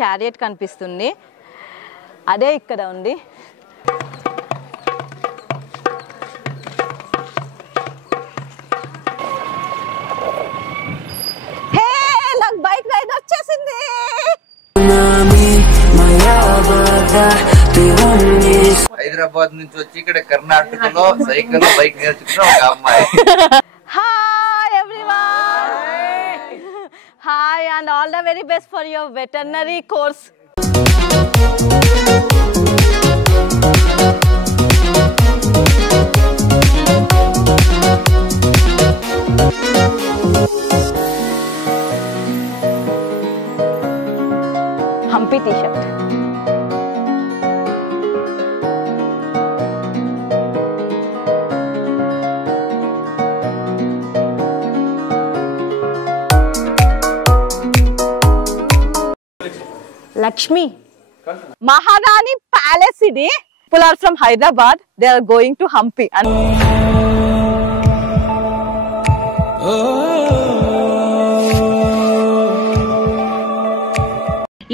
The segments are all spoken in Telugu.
చారియట్ కనిపిస్తుంది, అదే ఇక్కడ ఉంది. హే, నాకు బైక్ రైడ్ వచ్చేసింది. హైదరాబాద్ నుంచి వచ్చి ఇక్కడ కర్ణాటకలో సైకిల్ బైక్ నేర్చుకున్న ఒక అమ్మాయి. Hi everyone, hi and all the very best for your veterinary course. Hampi T-shirt. Lakshmi, Maharani Palace idi. People are from Hyderabad. They are going to Hampi.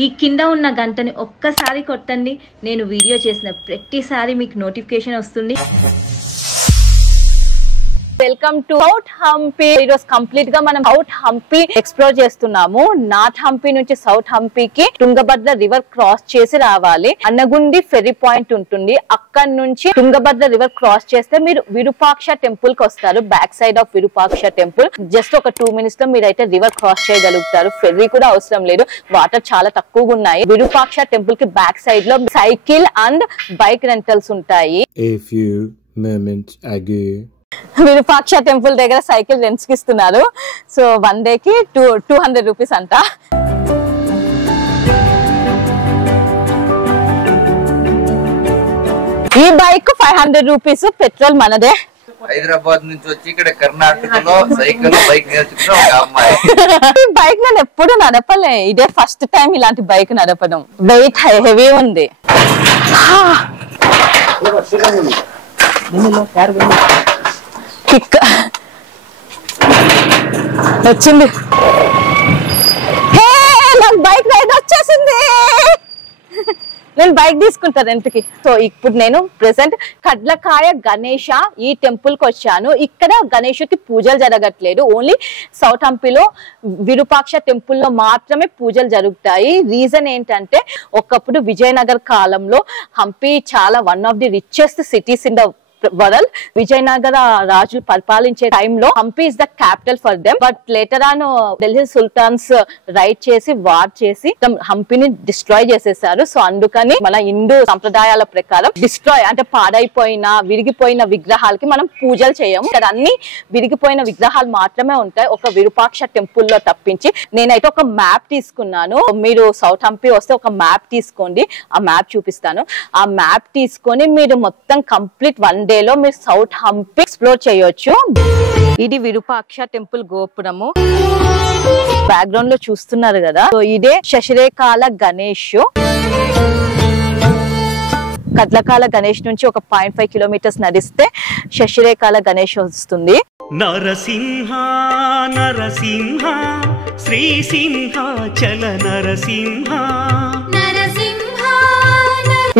ఈ కింద ఉన్న గంటని ఒక్కసారి కొట్టండి, నేను వీడియో చేసిన ప్రతిసారి మీకు నోటిఫికేషన్ వస్తుంది. Welcome to south Hampi. ఈరోజు కంప్లీట్ గా మనం సౌత్ హంపి ఎక్స్ప్లోర్ చేస్తున్నాము. నార్త్ హంపి నుంచి సౌత్ హంపికి తుంగభద్ర రివర్ క్రాస్ చేసి రావాలి. అన్నగుండి ఫెర్రీ పాయింట్ ఉంటుంది, అక్కడ నుంచి తుంగభద్ర రివర్ క్రాస్ చేస్తే మీరు విరూపాక్ష టెంపుల్ కి వస్తారు. Back side of Virupaksha temple. Just ఒక 2 minutes లో మీరైతే రివర్ క్రాస్ చేయగలుగుతారు. ఫెర్రీ కూడా అవసరం లేదు, వాటర్ చాలా తక్కువగా ఉన్నాయి. విరూపాక్ష టెంపుల్ కి బ్యాక్ సైడ్ లో సైకిల్ అండ్ బైక్ రెంటల్స్ ఉంటాయి. విరూపాక్ష టెంపుల్ దగ్గర సైకిల్ రెంట్స్ కి ఇస్తున్నారు. సో 1 day కి 200 రూపీస్ అంట. ఈ బైక్ 500 రూపీస్, పెట్రోల్ మనదే. హైదరాబాద్ నుంచి వచ్చి ఇక్కడ కర్ణాటకలో సైకిల్ బైక్ నేర్చుకున్న ఒక అమ్మాయి. ఈ బైక్ నేను ఎప్పుడు నడపలే, ఇదే ఫస్ట్ టైం ఇలాంటి బైక్ నడపడం. వెయిట్ హెవీ ఉంది. కిక్ వచ్చింది. హే, నాకు బైక్ రైడ్ వచ్చేసింది. నేను బైక్ తీసుకుంటా రెంట్కి. సో ఇప్పుడు నేను ప్రెసెంట్ కడ్లకాయ గణేష ఈ టెంపుల్ కి వచ్చాను. ఇక్కడ గణేషుకి పూజలు జరగట్లేదు, ఓన్లీ సౌత్ హంపిలో విరూపాక్ష టెంపుల్ లో మాత్రమే పూజలు జరుగుతాయి. రీజన్ ఏంటంటే, ఒకప్పుడు విజయనగర్ కాలంలో హంపి చాలా one of the richest cities in the world. Vijayanagara రాజులు పరిపాలించే టైంలో Hampi is the capital for them. But later on Delhi sultans raid చేసి వార్ చేసి హంపిని డిస్ట్రాయ్ చేసేసారు. సో అందుకని మన హిందూ సంప్రదాయాల ప్రకారం డిస్ట్రాయ్ అంటే పాడైపోయిన విరిగిపోయిన విగ్రహాలకి మనం పూజలు చేయము. ఇక్కడ అన్ని విరిగిపోయిన విగ్రహాలు మాత్రమే ఉంటాయి, ఒక విరూపాక్ష టెంపుల్ లో తప్పించి. నేనైతే ఒక మ్యాప్ తీసుకున్నాను. మీరు సౌత్ హంపి వస్తే ఒక మ్యాప్ తీసుకోండి, ఆ మ్యాప్ చూపిస్తాను. ఆ మ్యాప్ తీసుకొని మీరు మొత్తం కంప్లీట్ 1 day లో మీరు సౌత్ హంపి ఎక్స్ప్లోర్ చేయొచ్చు. ఇది విరూపాక్ష టెంపుల్ గోపురము, బ్యాక్గ్రౌండ్ లో చూస్తున్నారు కదా. సో ఇదే శశిరేఖాల గణేష్. కడ్లకాల గణేష్ నుంచి ఒక 0.5 kilometers నడిస్తే శశిరేఖాల గణేష్ వస్తుంది. నరసింహ నరసింహ శ్రీ సింహాచల నరసింహ.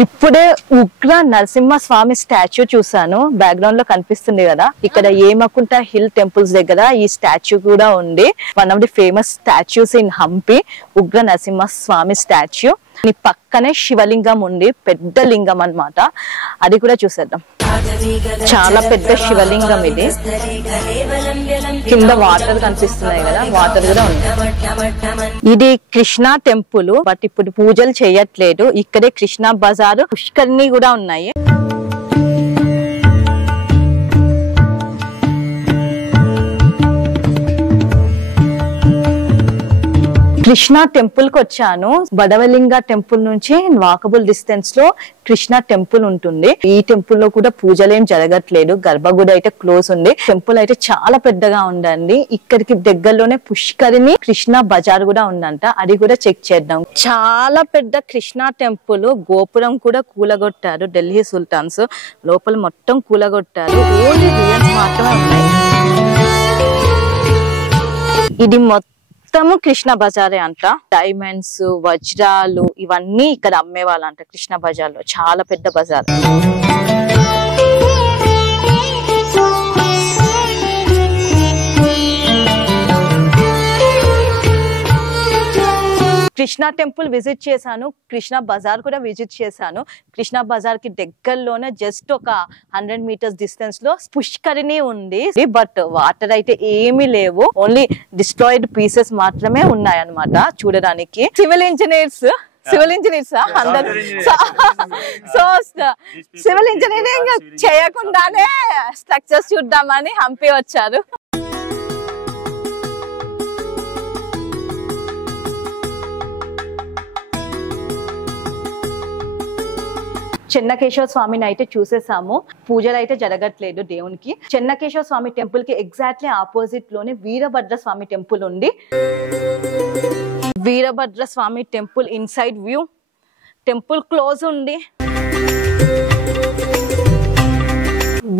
ఇప్పుడే ఉగ్ర నరసింహ స్వామి స్టాచ్యూ చూసాను, బ్యాక్గ్రౌండ్ లో కనిపిస్తుంది కదా. ఇక్కడ ఏమకుంట హిల్ టెంపుల్స్ దగ్గర ఈ స్టాచ్యూ కూడా ఉంది. One of the famous statues in Hampi, Ugra Narasimha Swamy statue. పక్కనే శివలింగం ఉంది, పెద్ద లింగం అన్నమాట, అది కూడా చూసేద్దాం. చాలా పెద్ద శివలింగం ఇది. కింద వాటర్ కనిపిస్తున్నాయి కదా, వాటర్ కూడా ఉంది. ఇది కృష్ణా టెంపుల్, బట్ ఇప్పుడు పూజలు చేయట్లేదు. ఇక్కడే కృష్ణా బజారు, పుష్కరిణి కూడా ఉన్నాయి. కృష్ణా టెంపుల్ కి వచ్చాను. బడవలింగ టెంపుల్ నుంచి వాకబుల్ డిస్టెన్స్ లో కృష్ణా టెంపుల్ ఉంటుంది. ఈ టెంపుల్ లో కూడా పూజలు ఏం జరగట్లేదు, గర్భగుడి అయితే క్లోజ్ ఉంది. టెంపుల్ అయితే చాలా పెద్దగా ఉందండి. ఇక్కడికి దగ్గరలోనే పుష్కరిణి కృష్ణా బజార్ కూడా ఉందంట, అది కూడా చెక్ చేద్దాం. చాలా పెద్ద కృష్ణా టెంపుల్, గోపురం కూడా కూలగొట్టారు ఢిల్లీ సుల్తాన్స్. లోపల మొత్తం కూలగొట్టారు, ఓన్లీ రూయిన్స్ మాత్రమే ఉన్నాయి. ఇది మొత్తము కృష్ణ బజారే అంట. డైమండ్స్, వజ్రాలు ఇవన్నీ ఇక్కడ అమ్మే వాళ్ళంట కృష్ణ బజార్ లో. చాలా పెద్ద బజార్. కృష్ణ టెంపుల్ విజిట్ చేశాను, కృష్ణ బజార్ కూడా విజిట్ చేశాను. కృష్ణ బజార్ కి దగ్గరలోనే జస్ట్ ఒక 100 meters డిస్టెన్స్ లో పుష్కరిణి ఉంది. బట్ వాటర్ అయితే ఏమీ లేవు, ఓన్లీ డిస్ట్రాయిడ్ పీసెస్ మాత్రమే ఉన్నాయి అన్నమాట చూడడానికి. సివిల్ ఇంజనీర్స్ అందరు సో సివిల్ ఇంజనీరింగ్ చేయకుండానే స్ట్రక్చర్స్ చూద్దామని హంపి వచ్చారు. చెన్నకేశవ స్వామిని అయితే చూసేసాము. పూజలు అయితే జరగట్లేదు దేవునికి. చెన్నకేశవ స్వామి టెంపుల్ కి ఎగ్జాక్ట్లీ ఆపోజిట్ లోనే వీరభద్ర స్వామి టెంపుల్ ఉంది. Veerabhadra Swamy temple inside view. Temple close ఉంది.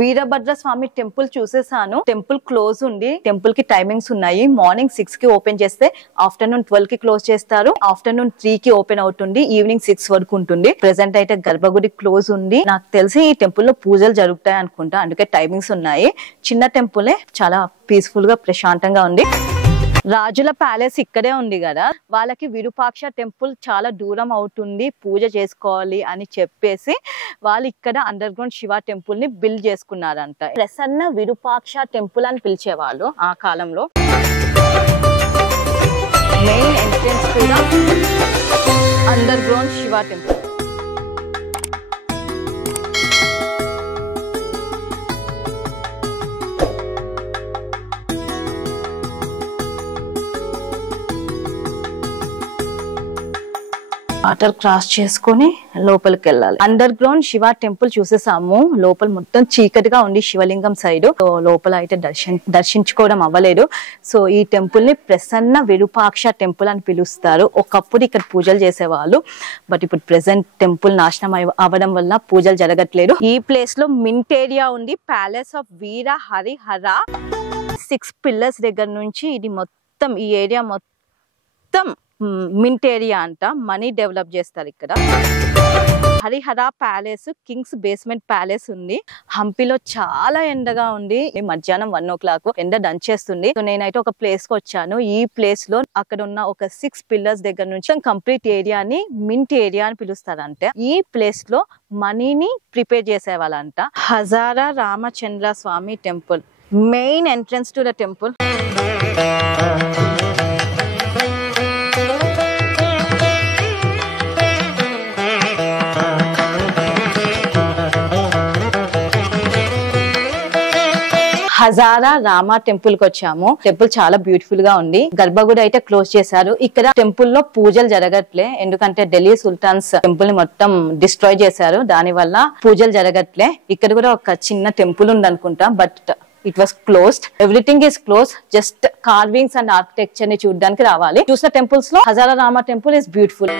వీరభద్ర స్వామి టెంపుల్ చూసేసాను. టెంపుల్ క్లోజ్ ఉంది. టెంపుల్ కి టైమింగ్స్ ఉన్నాయి. మార్నింగ్ 6 కి ఓపెన్ చేస్తే ఆఫ్టర్నూన్ 12 కి క్లోజ్ చేస్తారు. ఆఫ్టర్నూన్ 3 కి ఓపెన్ అవుతుంది. ఈవినింగ్ 6 వరకు ఉంటుంది. ప్రెసెంట్ అయితే గర్భగుడి క్లోజ్ ఉంది. నాకు తెలిసి ఈ టెంపుల్ లో పూజలు జరుగుతాయి అనుకుంటా, అందుకే టైమింగ్స్ ఉన్నాయి. చిన్న టెంపులే, చాలా పీస్ఫుల్ గా ప్రశాంతంగా ఉంది. రాజుల ప్యాలెస్ ఇక్కడే ఉంది కదా, వాళ్ళకి విరూపాక్ష టెంపుల్ చాలా దూరం అవుతుంది, పూజ చేసుకోవాలి అని చెప్పేసి వాళ్ళు ఇక్కడ అండర్ గ్రౌండ్ శివ టెంపుల్ ని బిల్డ్ చేసుకున్నారంట. ప్రసన్న విరూపాక్ష టెంపుల్ అని పిలిచేవాళ్ళు ఆ కాలంలో. మెయిన్ ఎంట్రెన్స్ కూడా underground Shiva temple. Water cross చేసుకుని లోపలికి వెళ్ళాలి. అండర్ గ్రౌండ్ శివ టెంపుల్ చూసేసాము. లోపల మొత్తం చీకటిగా ఉంది శివలింగం సైడ్. లోపల అయితే దర్శించుకోవడం అవ్వలేదు. సో ఈ టెంపుల్ ని ప్రసన్న విరూపాక్ష టెంపుల్ అని పిలుస్తారు. ఒకప్పుడు ఇక్కడ పూజలు చేసేవాళ్ళు, బట్ ఇప్పుడు ప్రెసెంట్ టెంపుల్ నాశనం అవ్వడం వల్ల పూజలు జరగట్లేదు. ఈ ప్లేస్ లో మింట్ ఏరియా ఉంది. Palace of Veera Harihara. 6 pillars దగ్గర నుంచి ఇది మొత్తం, ఈ ఏరియా మొత్తం మింట్ ఏరియా అంట. మనీ డెవలప్ చేస్తారు ఇక్కడ. Harihara palace, Kings basement palace ఉంది. హంపిలో చాలా ఎండగా ఉంది. మధ్యాహ్నం 1 o'clock ఎండ దంచేస్తుంది. సో నేనైతే ఒక ప్లేస్ కి వచ్చాను. ఈ ప్లేస్ లో అక్కడ ఉన్న ఒక 6 pillars దగ్గర నుంచి కంప్లీట్ ఏరియాని మింట్ ఏరియా అని పిలుస్తారంటే. ఈ ప్లేస్ లో మనీని ప్రిపేర్ చేసేవాళ్ళంట. Hazara Ramachandra Swamy temple, main entrance to the temple. Hazara Rama temple కి వచ్చాము. టెంపుల్ చాలా బ్యూటిఫుల్ గా ఉంది. గర్భగుడి అయితే క్లోజ్ చేశారు. ఇక్కడ టెంపుల్ లో పూజలు జరగట్లే, ఎందుకంటే ఢిల్లీ సుల్తాన్స్ టెంపుల్ ని మొత్తం డిస్ట్రాయ్ చేశారు. దాని వల్ల పూజలు జరగట్లే. ఇక్కడ కూడా ఒక చిన్న టెంపుల్ ఉంది అనుకుంటా, but it was closed. Everything is closed. Just carvings and architecture ni చూడడానికి రావాలి. చూసిన టెంపుల్స్ లో Hazara Rama temple is beautiful.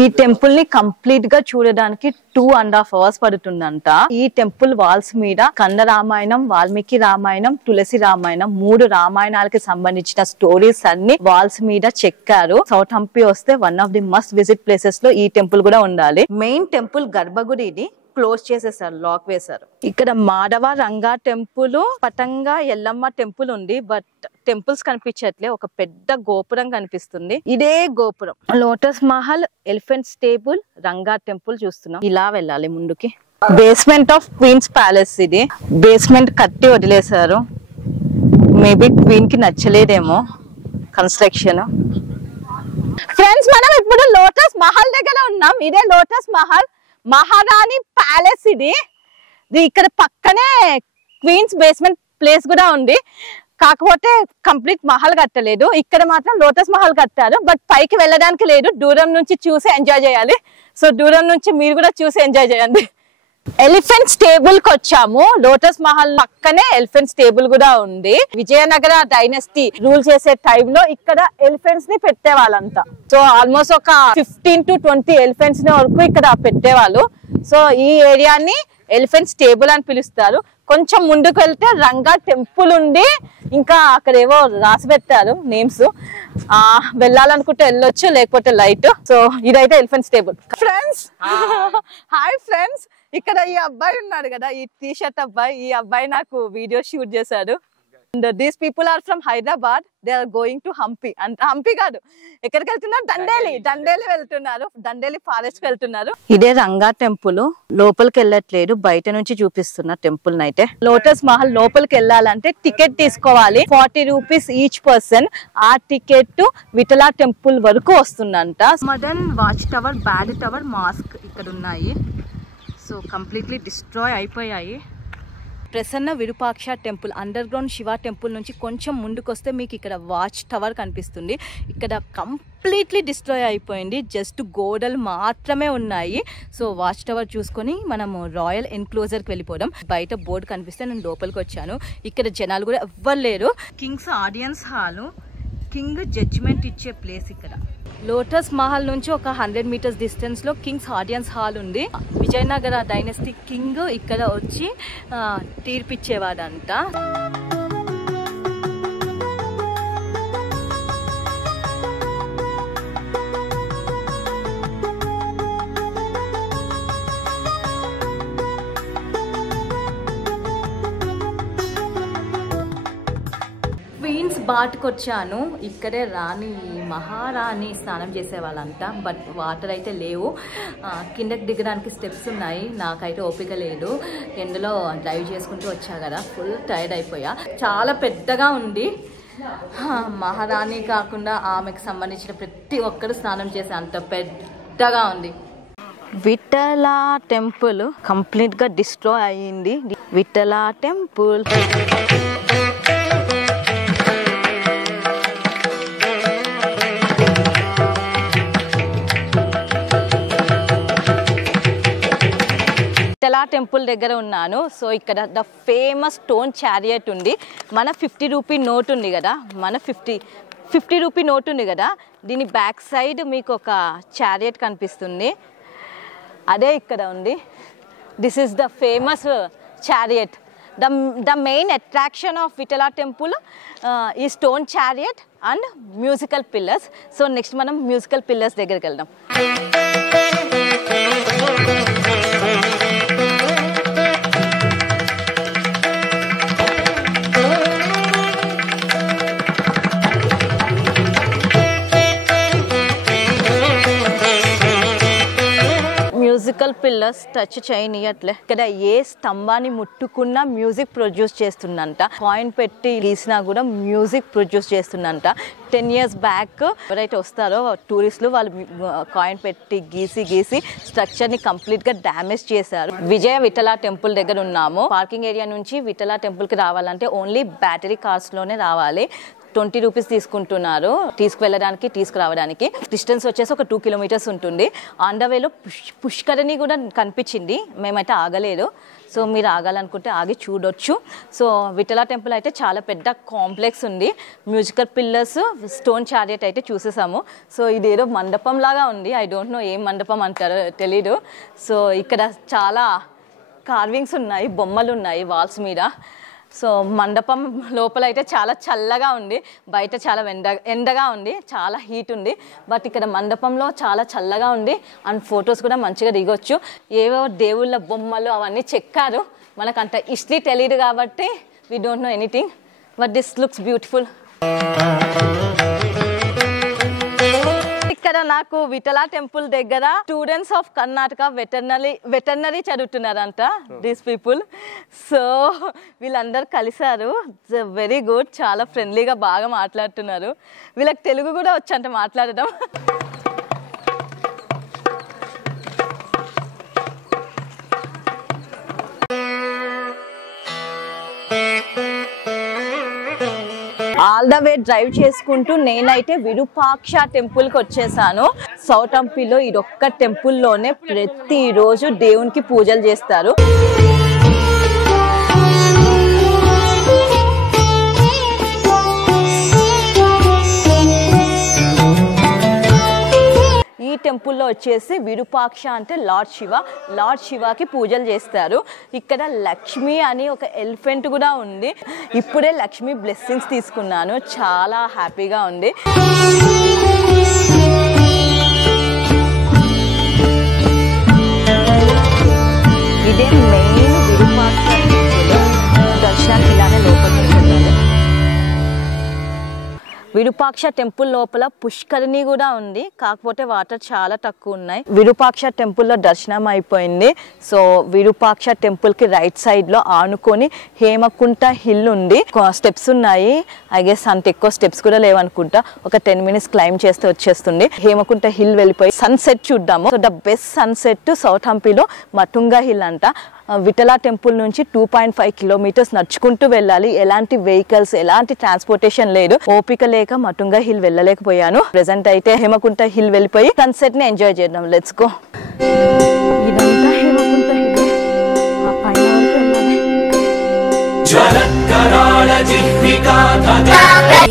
ఈ టెంపుల్ ని కంప్లీట్ గా చూడడానికి 2.5 hours పడుతుందంట. ఈ టెంపుల్ వాల్స్ మీద కంద రామాయణం, వాల్మీకి రామాయణం, తులసి రామాయణం 3 రామాయణాలకి సంబంధించిన స్టోరీస్ అన్ని వాల్స్ మీద చెక్కారు. సౌత్ హంపి వస్తే one of the must visit places లో ఈ టెంపుల్ కూడా ఉండాలి. మెయిన్ టెంపుల్ గర్భగుడి ఇది క్లోజ్ చేసేసారు, లాక్ వేశారు. ఇక్కడ మాధవ రంగా టెంపుల్, పతంగా ఎల్లమ్మ టెంపుల్ ఉంది, బట్ టెంపుల్స్ కనిపించట్లే. ఒక పెద్ద గోపురం కనిపిస్తుంది, ఇదే గోపురం. Lotus Mahal, elephant stable, Ranga temple చూస్తున్నాం. ఇలా వెళ్ళాలి ముందుకి. బేస్మెంట్ ఆఫ్ క్వీన్స్ ప్యాలెస్ ఇది. బేస్మెంట్ కట్టి వదిలేశారు. మేబీ క్వీన్ కి నచ్చలేదేమో కన్స్ట్రక్షన్. ఫ్రెండ్స్, మనం ఇప్పుడు లోటస్ మహల్ దగ్గర ఉన్నాం. ఇదే లోటస్ మహల్, మహారాణి ప్యాలెస్ ఇది. ఇక్కడ పక్కనే క్వీన్స్ బేస్మెంట్ ప్లేస్ కూడా ఉంది. కాకపోతే కంప్లీట్ మహల్ కట్టలేదు. ఇక్కడ మాత్రం లోటస్ మహల్ కట్టారు, బట్ పైకి వెళ్ళడానికి లేదు. దూరం నుంచి చూసి ఎంజాయ్ చేయాలి. సో దూరం నుంచి మీరు కూడా చూసి ఎంజాయ్ చేయండి. ఎలిఫెంట్ స్టేబుల్ కి వచ్చాము. లోటస్ మహల్ పక్కనే ఎలిఫెంట్ స్టేబుల్ కూడా ఉంది. విజయనగర డైనస్టీ రూల్ చేసే టైంలో ఇక్కడ ఎలిఫెంట్స్ ని పెట్టేవాళ్ళంతా. సో ఆల్మోస్ట్ ఒక 15 to 20 ఎలిఫెంట్స్ ని వరకు ఇక్కడ పెట్టేవాళ్ళు. సో ఈ ఏరియాని ఎలిఫెంట్ స్టేబుల్ అని పిలుస్తారు. కొంచెం ముందుకు వెళ్తే రంగా టెంపుల్ ఉంది. ఇంకా అక్కడ ఏవో రాసి పెట్టారు నేమ్స్. వెళ్ళాలనుకుంటే వెళ్ళొచ్చు, లేకపోతే లైట్. సో ఇదైతే elephant stable. Friends, hi friends. ఇక్కడ ఈ అబ్బాయి ఉన్నాడు కదా, ఈ టీ షర్ట్ అబ్బాయి. ఈ అబ్బాయి నాకు వీడియో షూట్ చేశాడు. These people are from Hyderabad. They are going to Hampi. Hampi కాదు, ఎక్కడికి వెళ్తున్నారు? దండేలి వెళ్తున్నారు. దండేలి ఫారెస్ట్ కి వెళ్తున్నారు. ఇదే రంగా టెంపుల్. లోపలికి వెళ్ళట్లేదు, బయట నుంచి చూపిస్తున్న టెంపుల్ అయితే. లోటస్ మహల్ లోపలికి వెళ్ళాలంటే టికెట్ తీసుకోవాలి. 40 రూపీస్ ఈచ్ పర్సన్. ఆ టికెట్ విఠలా టెంపుల్ వరకు వస్తుందంట. Madan watch tower, bad tower, mask ఇక్కడ ఉన్నాయి. సో కంప్లీట్లీ డిస్ట్రాయ్ అయిపోయాయి. Prasanna Virupaksha temple, under ground Shiva temple నుంచి కొంచెం ముందుకు వస్తే మీకు ఇక్కడ వాచ్ టవర్ కనిపిస్తుంది. ఇక్కడ కంప్లీట్లీ డిస్ట్రాయ్ అయిపోయింది, జస్ట్ గోడలు మాత్రమే ఉన్నాయి. సో వాచ్ టవర్ చూసుకొని మనము రాయల్ ఎన్క్లోజర్కి వెళ్ళిపోవడం. బయట బోర్డు కనిపిస్తే నేను లోపలికి వచ్చాను. ఇక్కడ జనాలు కూడా ఎవ్వరు లేరు. Kings audience hall, king judgement ఇచ్చే ప్లేస్ ఇక్కడ. లోటస్ మహల్ నుంచి ఒక 100 మీటర్స్ డిస్టెన్స్ లో కింగ్స్ ఆడియన్స్ హాల్ ఉంది. విజయనగర డైనస్టీ కింగ్ ఇక్కడ వచ్చి తీర్పిచ్చేవాడంట. క్వీన్స్ బాట్కి వచ్చాను. ఇక్కడే రాణి మహారాణి స్నానం చేసేవాళ్ళంట. బట్ వాటర్ అయితే లేవు. కిందకి దిగడానికి స్టెప్స్ ఉన్నాయి. నాకైతే ఓపిక లేదు. ఎండలో డ్రైవ్ చేసుకుంటూ వచ్చా కదా, ఫుల్ టైర్డ్ అయిపోయా. చాలా పెద్దగా ఉంది. మహారాణి కాకుండా ఆమెకు సంబంధించిన ప్రతి ఒక్కరు స్నానం చేసే అంత పెద్దగా ఉంది. విఠలా టెంపుల్ కంప్లీట్ గా డిస్ట్రాయ్ అయ్యింది. విఠలా టెంపుల్ విఠలా టెంపుల్ దగ్గర ఉన్నాను. సో ఇక్కడ ద ఫేమస్ స్టోన్ చారియట్ ఉంది. మన 50 రూపీ నోట్ ఉంది కదా, మన 50 రూపీ నోట్ ఉంది కదా, దీని బ్యాక్ సైడ్ మీకు ఒక చారియట్ కనిపిస్తుంది. అదే ఇక్కడ ఉంది. This is the famous chariot. The main attraction of Vittala temple ఈ stone chariot and musical pillars. So next మనం మ్యూజికల్ పిల్లర్స్ దగ్గరికి వెళ్దాం. మ్యూజికల్ పిల్లర్స్ టచ్ చేయనియట్లే. ఇక్కడ ఏ స్తంభాన్ని ముట్టుకున్నా మ్యూజిక్ ప్రొడ్యూస్ చేస్తుందంట. కాయిన్ పెట్టి గీసినా కూడా మ్యూజిక్ ప్రొడ్యూస్ చేస్తుందంట. 10 years బ్యాక్ ఎవరైతే వస్తారో టూరిస్టులు, వాళ్ళు కాయిన్ పెట్టి గీసి స్ట్రక్చర్ ని కంప్లీట్ గా డ్యామేజ్ చేశారు. విజయ విఠలా టెంపుల్ దగ్గర ఉన్నాము. పార్కింగ్ ఏరియా నుంచి విఠలా టెంపుల్ కి రావాలంటే ఓన్లీ బ్యాటరీ కార్స్ లోనే రావాలి. 20 రూపీస్ తీసుకుంటున్నారు తీసుకువెళ్ళడానికి, తీసుకురావడానికి. డిస్టెన్స్ వచ్చేసి ఒక 2 kilometers ఉంటుంది. ఆన్ ద వేలో పుష్కరిణి కూడా కనిపించింది. మేమైతే ఆగలేదు. సో మీరు ఆగాలనుకుంటే ఆగి చూడొచ్చు. సో విఠలా టెంపుల్ అయితే చాలా పెద్ద కాంప్లెక్స్ ఉంది. మ్యూజికల్ పిల్లర్స్, స్టోన్ చారియట్ అయితే చూసేసాము. సో ఇదేదో మండపం లాగా ఉంది. ఐ డోంట్ నో ఏం మండపం అంటారో తెలీదు. సో ఇక్కడ చాలా కార్వింగ్స్ ఉన్నాయి, బొమ్మలు ఉన్నాయి వాల్స్ మీద. సో మండపం లోపల అయితే చాలా చల్లగా ఉంది. బయట చాలా ఎండగా ఉంది, చాలా హీట్ ఉంది. బట్ ఇక్కడ మండపంలో చాలా చల్లగా ఉంది. అండ్ ఫొటోస్ కూడా మంచిగా దిగొచ్చు. ఏవో దేవుళ్ళ బొమ్మలు అవన్నీ చెక్కారు. మనకు అంత హిస్టరీ తెలియదు కాబట్టి we don't know anything. But this looks beautiful. ఇక్కడ నాకు విఠలా టెంపుల్ దగ్గర స్టూడెంట్స్ ఆఫ్ కర్ణాటక వెటర్నరీ చదువుతున్నారంట దీస్ పీపుల్. సో వీళ్ళందరూ కలిసారు. వెరీ గుడ్, చాలా ఫ్రెండ్లీగా బాగా మాట్లాడుతున్నారు. వీళ్ళకి తెలుగు కూడా వచ్చంట మాట్లాడడం. ఆల్ ద వే డ్రైవ్ చేసుకుంటూ నేనైతే విరూపాక్ష టెంపుల్ కి వచ్చేసాను. సౌత్ హంపీలో ఇదొక్క టెంపుల్లోనే ప్రతిరోజు దేవునికి పూజలు చేస్తారు. ఈ టెంపుల్లో వచ్చేసి విరూపాక్ష అంటే లార్డ్ శివకి పూజలు చేస్తారు. ఇక్కడ లక్ష్మి అని ఒక ఎలిఫెంట్ కూడా ఉంది. ఇప్పుడే లక్ష్మి బ్లెస్సింగ్స్ తీసుకున్నాను, చాలా హ్యాపీగా ఉంది. ఇదే మెయిన్ విరూపాక్ష దర్శనానికి ఇలానే లోపలికి వెళ్ళాలి. విరూపాక్ష టెంపుల్ లోపల పుష్కరిణి కూడా ఉంది, కాకపోతే వాటర్ చాలా తక్కువ ఉన్నాయి. విరూపాక్ష టెంపుల్లో దర్శనం అయిపోయింది. సో విరూపాక్ష టెంపుల్ కి రైట్ సైడ్ లో ఆనుకొని హేమకుంట హిల్ ఉంది. స్టెప్స్ ఉన్నాయి, ఐ గెస్ అంత ఎక్కువ స్టెప్స్ కూడా లేవనుకుంటా. ఒక 10 minutes క్లైమ్ చేస్తే వచ్చేస్తుంది. హేమకుంట హిల్ వెళ్ళిపోయి సన్సెట్ చూద్దాము. So the best sunset south హంపీలో మటుంగా హిల్ అంట. విఠలా టెంపుల్ నుంచి 2.5 kilometers నడుచుకుంటూ వెళ్ళాలి. ఎలాంటి వెహికల్స్, ఎలాంటి ట్రాన్స్పోర్టేషన్ లేదు. ఓపిక లేక మటుంగా హిల్ వెళ్ళలేకపోయాను. ప్రెసెంట్ అయితే హేమకుంట హిల్ వెళ్ళిపోయి సన్సెట్ ని ఎంజాయ్ చేద్దాం. Let's go. ఇదంతా హేమకుంట హిల్. ఆ పైన వరకు వెళ్ళాలి. జ్వలత్కరాళ జిహ్వికా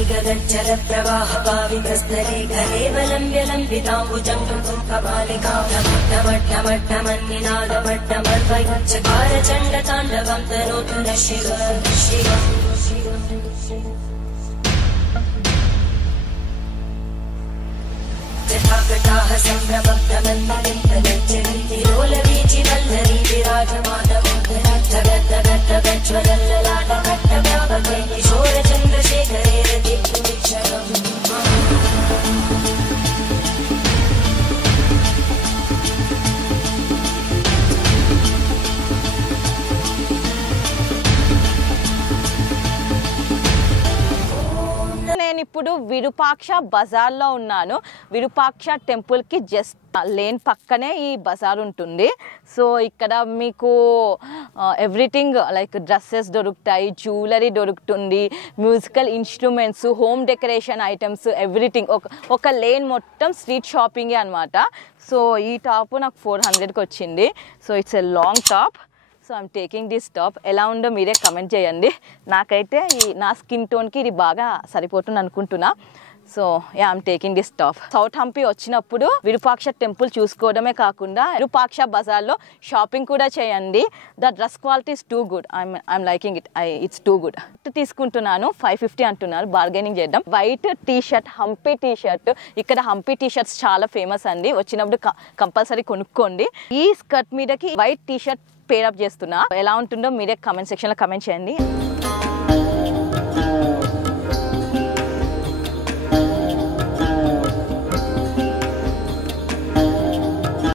గగచ్చల ప్రవాహ పావితస్తరే కలేవలం వ్యలంబితాంబుజం కపాలికా నమట్టమట్టమన్నినాదమట్టమర్వయచ్చకార చండ తాండవం తనోతు శివ శివ జటాకటాహ సంభ్రమప్రమన్నిలింతలంచరీ లోలవీచి వల్లరీ విరాజమానమోదర జగద్దగద్దగజ్వలల్లలాట కట్టవ్యాపకై కిశోర చంద్రశేఖరే రతిప్పు విక్షణం. నేను ఇప్పుడు విరూపాక్ష బజార్ లో ఉన్నాను. విరూపాక్ష టెంపుల్ కి జస్ట్ లేన్ పక్కనే ఈ బజార్ ఉంటుంది. సో ఇక్కడ మీకు ఎవ్రీథింగ్ లైక్ డ్రెస్సెస్ దొరుకుతాయి, జ్యువెలరీ దొరుకుతుంది, musical instruments, home decoration items, everything. ఒక లేన్ మొత్తం స్ట్రీట్ షాపింగే అనమాట. సో ఈ టాప్ నాకు 400కి వచ్చింది. So it's a long top. So I'm taking this top. ఎలా ఉందో మీరే కమెంట్ చేయండి. నాకైతే నా స్కిన్ టోన్కి ఇది బాగా సరిపోతుంది అనుకుంటున్నా. So I'm taking this top. South Hampi వచ్చినప్పుడు విరూపాక్ష టెంపుల్ చూసుకోవడమే కాకుండా విరూపాక్ష బజార్లో షాపింగ్ కూడా చేయండి. The dress quality is too good. I'm liking it. It's too good. తీసుకుంటున్నాను 550 అంటున్నారు. బార్గెనింగ్ చేద్దాం. White T shirt, Hampi T shirt. ఇక్కడ హంపీ టీ షర్ట్స్ చాలా ఫేమస్ అండి. వచ్చినప్పుడు కంపల్సరీ కొనుక్కోండి. ఈ స్కర్ట్ మీదకి వైట్ టీ షర్ట్ పేరప్ చేస్తున్నా. ఎలా ఉంటుందో మీరే కమెంట్ సెక్షన్ లో కమెంట్ చేయండి.